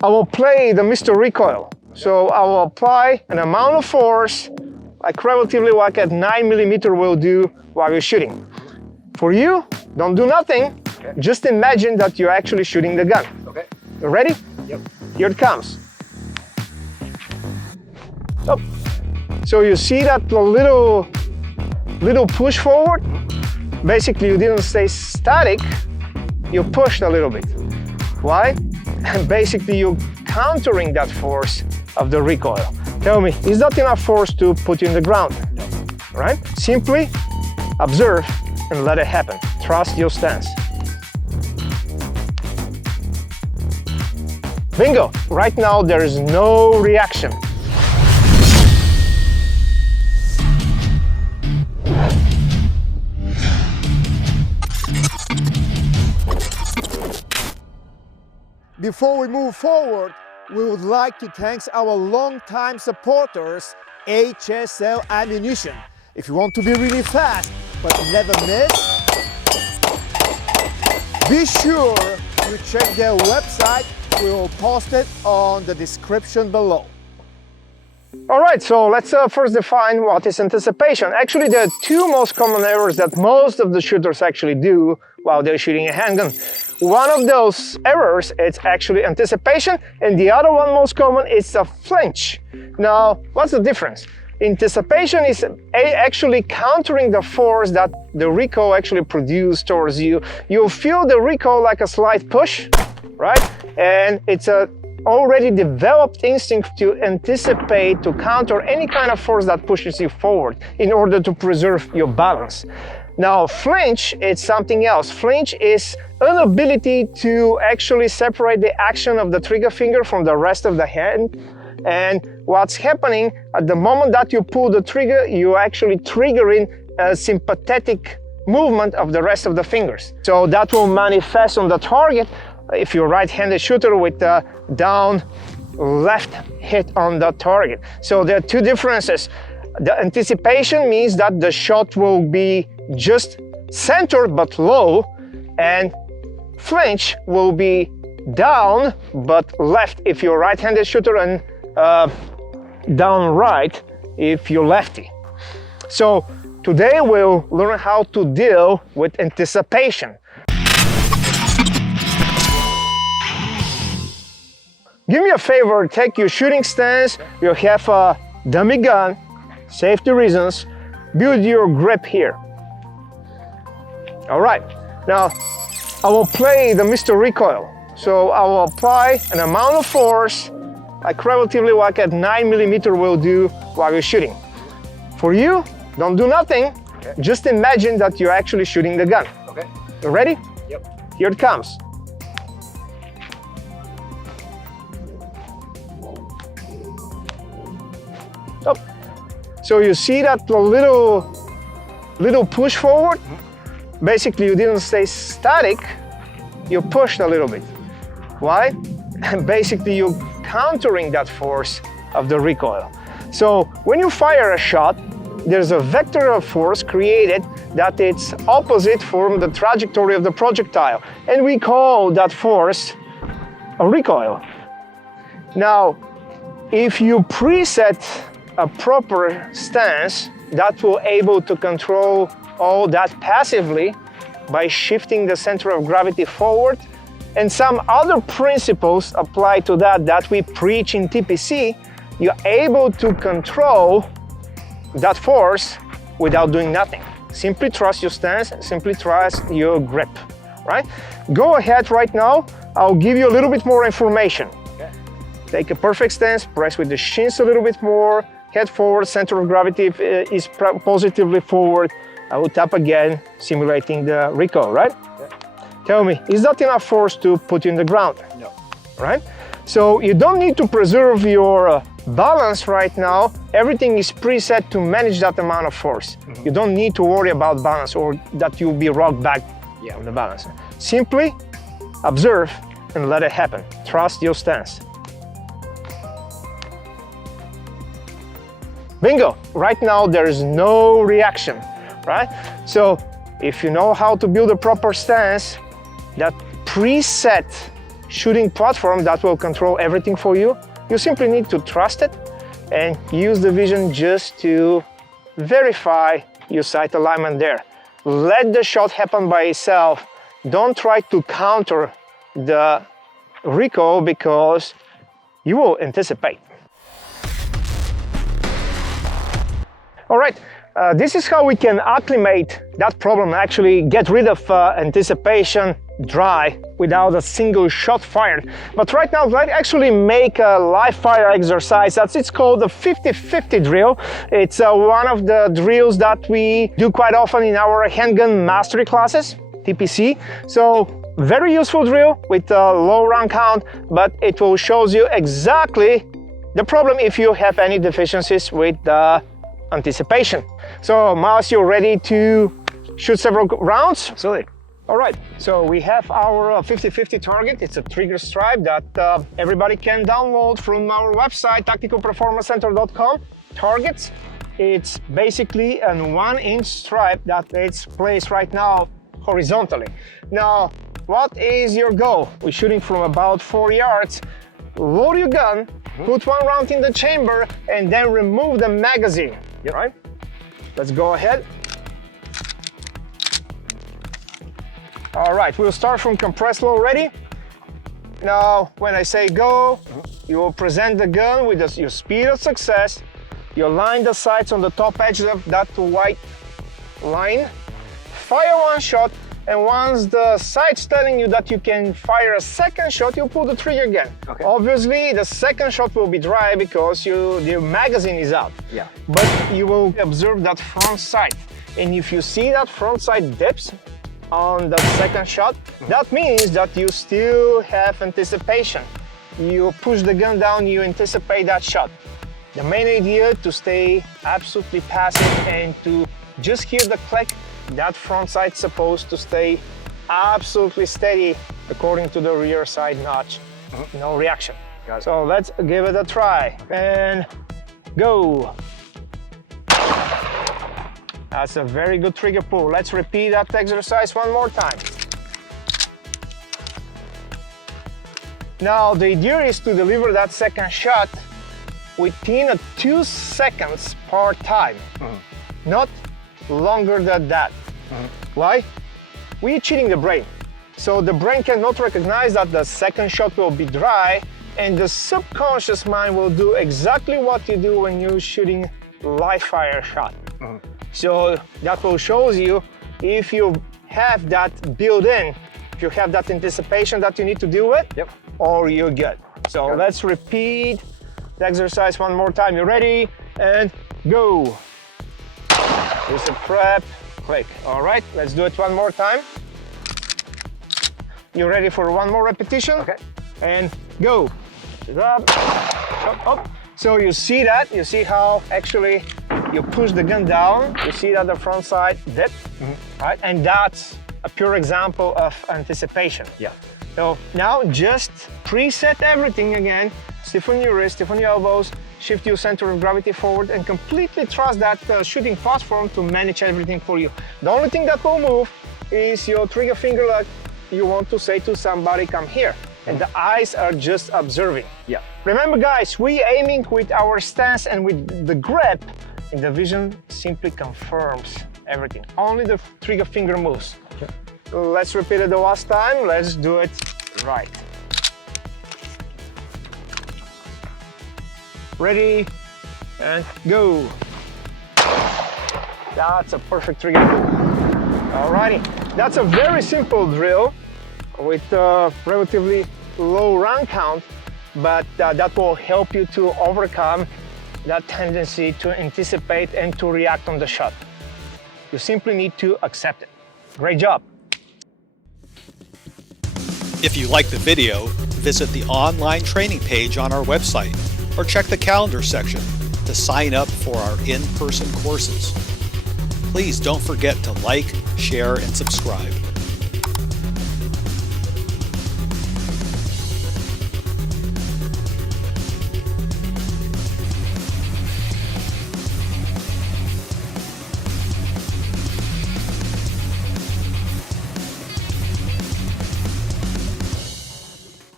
I will play the Mr. Recoil. So I will apply an amount of force, like relatively like a 9mm will do while you're shooting. For you, don't do nothing. Okay. Just imagine that you're actually shooting the gun. Okay. You ready? Yep. Here it comes. Oh. So you see that little push forward? Basically, you didn't stay static, you pushed a little bit. Why? And basically, you're countering that force of the recoil. Tell me, is that enough force to put you in the ground? No. Right? Simply observe and let it happen. Trust your stance. Bingo! Right now, there is no reaction. Before we move forward, we would like to thank our longtime supporters, HSL Ammunition. If you want to be really fast but never miss, be sure to check their website. We will post it on the description below. All right, so let's first define what is anticipation. Actually, there are two most common errors that most of the shooters actually do while they're shooting a handgun. One of those errors is actually anticipation, and the other one most common is a flinch. Now, what's the difference? Anticipation is actually countering the force that the recoil actually produces towards you. You feel the recoil like a slight push, right? And it's a already developed instinct to anticipate, to counter any kind of force that pushes you forward in order to preserve your balance. Now, flinch is something else. Flinch is an ability to actually separate the action of the trigger finger from the rest of the hand. And what's happening at the moment that you pull the trigger, you're actually triggering a sympathetic movement of the rest of the fingers. So that will manifest on the target if you're a right-handed shooter with a down left hit on the target. So there are two differences. The anticipation means that the shot will be just centered but low, and flinch will be down but left if you're a right-handed shooter, and down right if you're lefty. So today we'll learn how to deal with anticipation. Give me a favor, take your shooting stance, you have a dummy gun, safety reasons, build your grip here. All right, now I will play the Mr. Recoil. So I will apply an amount of force, like relatively like a 9mm will do while you're shooting. For you, don't do nothing, okay. Just imagine that you're actually shooting the gun. Okay. You ready? Yep. Here it comes. Oh. So you see that little push forward? Basically, you didn't stay static, you pushed a little bit. Why? And basically, you're countering that force of the recoil. So when you fire a shot, there's a vector of force created that it's opposite from the trajectory of the projectile. And we call that force a recoil. Now, if you preset a proper stance, that will able to control all that passively by shifting the center of gravity forward, and some other principles apply to that we preach in TPC. You're able to control that force without doing nothing. Simply trust your stance, simply trust your grip, right? Go ahead right now, I'll give you a little bit more information. Okay. Take a perfect stance, press with the shins a little bit more, head forward, center of gravity is positively forward. I will tap again, simulating the recoil, right? Okay. Tell me, is that enough force to put you in the ground? No. Right? So you don't need to preserve your balance right now. Everything is preset to manage that amount of force. Mm-hmm. You don't need to worry about balance or that you'll be rocked back on the balance. Simply observe and let it happen. Trust your stance. Bingo! Right now there is no reaction, right? So if you know how to build a proper stance, that preset shooting platform that will control everything for you. You simply need to trust it and use the vision just to verify your sight alignment there. Let the shot happen by itself. Don't try to counter the recoil because you will anticipate. All right, this is how we can acclimate that problem, actually get rid of anticipation dry without a single shot fired. But right now, let's actually make a live fire exercise. It's called the 50-50 drill. It's one of the drills that we do quite often in our handgun mastery classes, TPC. So very useful drill with a low round count, but it will show you exactly the problem if you have any deficiencies with the anticipation. So Miles, you're ready to shoot several rounds? Absolutely. All right, so we have our 50-50 target. It's a trigger stripe that everybody can download from our website, tacticalperformancecenter.com. Targets, it's basically a 1-inch stripe that it's placed right now horizontally. Now, what is your goal? We're shooting from about 4 yards. Load your gun, put one round in the chamber, and then remove the magazine. Yep. Right? Let's go ahead. All right, we'll start from compressed low ready. Now, when I say go, you will present the gun with your speed of success. You line the sights on the top edge of that white line. Fire one shot, and once the sight's telling you that you can fire a second shot, you pull the trigger again. Okay. Obviously, the second shot will be dry because the magazine is out. Yeah. But you will observe that front sight. And if you see that front sight dips on the second shot, that means that you still have anticipation. You push the gun down, you anticipate that shot. The main idea to stay absolutely passive and to just hear the click. That front sight's supposed to stay absolutely steady according to the rear side notch. No reaction. Got it. So let's give it a try and go. That's a very good trigger pull. Let's repeat that exercise one more time. Now the idea is to deliver that second shot within 2 seconds per time, not longer than that. Why? We're cheating the brain. So the brain cannot recognize that the second shot will be dry, and the subconscious mind will do exactly what you do when you're shooting live fire shot. So that will show you if you have that built in, if you have that anticipation that you need to deal with, or you're good. So let's repeat the exercise one more time. You ready? And go. Here's a prep, click. All right, let's do it one more time. You ready for one more repetition? Okay. And go. Up, up. So you see that? You see how actually you push the gun down, you see that the front side dip, right? And that's a pure example of anticipation. Yeah. So now just preset everything again, stiffen your wrist, stiffen your elbows, shift your center of gravity forward, and completely trust that shooting platform to manage everything for you. The only thing that will move is your trigger finger, like you want to say to somebody, come here. And the eyes are just observing. Yeah. Remember guys, we aiming with our stance and with the grip, and the vision simply confirms everything. Only the trigger finger moves. Okay. Let's repeat it the last time. Let's do it right. Ready, and go. That's a perfect trigger pull. Alrighty, that's a very simple drill with a relatively low round count, but that will help you to overcome that tendency to anticipate and to react on the shot. You simply need to accept it. Great job. If you like the video, visit the online training page on our website or check the calendar section to sign up for our in-person courses. Please don't forget to like, share, and subscribe.